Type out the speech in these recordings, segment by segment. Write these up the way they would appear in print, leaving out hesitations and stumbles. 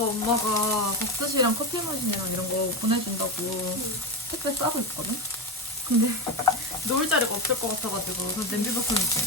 그래서 엄마가 밥솥이랑 커피 머신이랑 이런 거 보내준다고 택배 싸고 있거든? 근데 놓을 자리가 없을 것 같아가지고 그래서 냄비밥솥 넣게.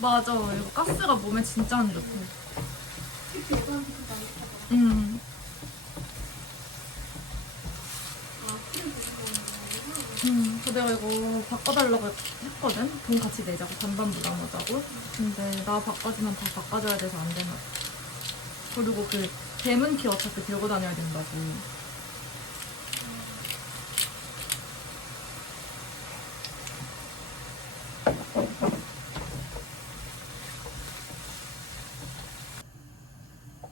맞아. 이거 가스가 몸에 진짜 안 좋대. 음. 그래서 내가 이거 바꿔달라고 했거든? 돈 같이 내자고, 반반 부담하자고. 근데 나 바꿔주면 다 바꿔줘야 돼서 안 되나 봐. 그리고 그 대문키 어차피 들고 다녀야 된다고.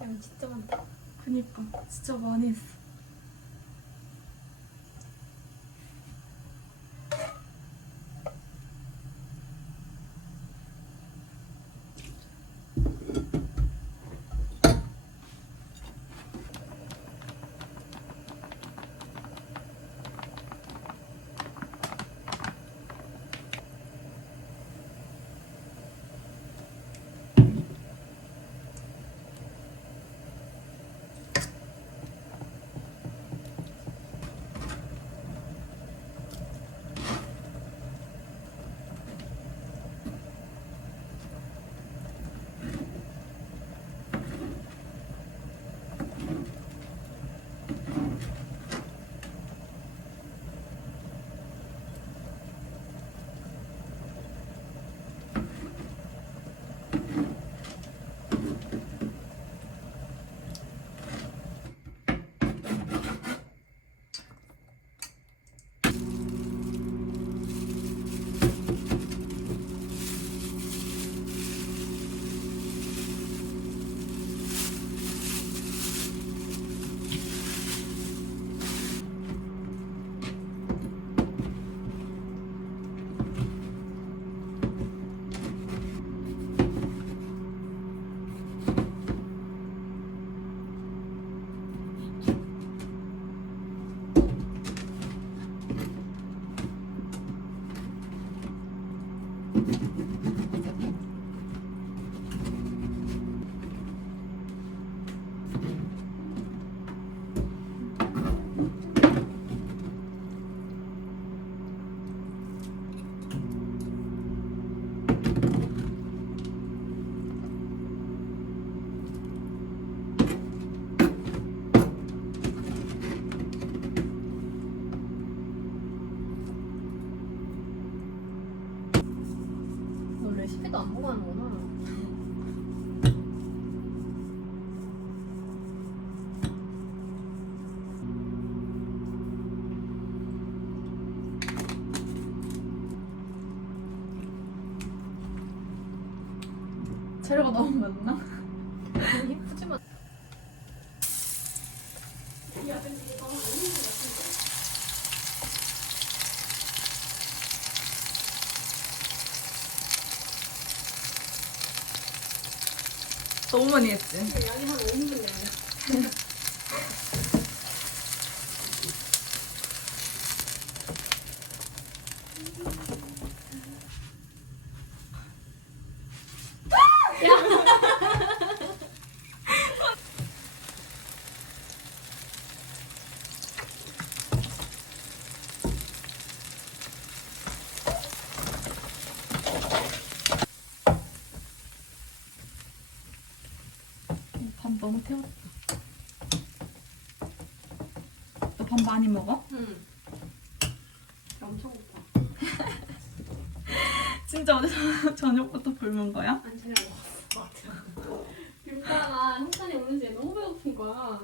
양 진짜 많다. 그니까 진짜 많이 했어. 너 레시피도 안 보고 하는구나. 재료가 너무 많나? 예쁘지만. 너무 많이 했지? 양이 한 5인분 양이야. 너무 태웠다. 너 밥 많이 먹어? 응. 엄청 고파. 진짜 어제 저녁부터 굶은 거야? 안 차려 먹었어. 굶다가 형찬이 오는 지 너무 배고픈 거야.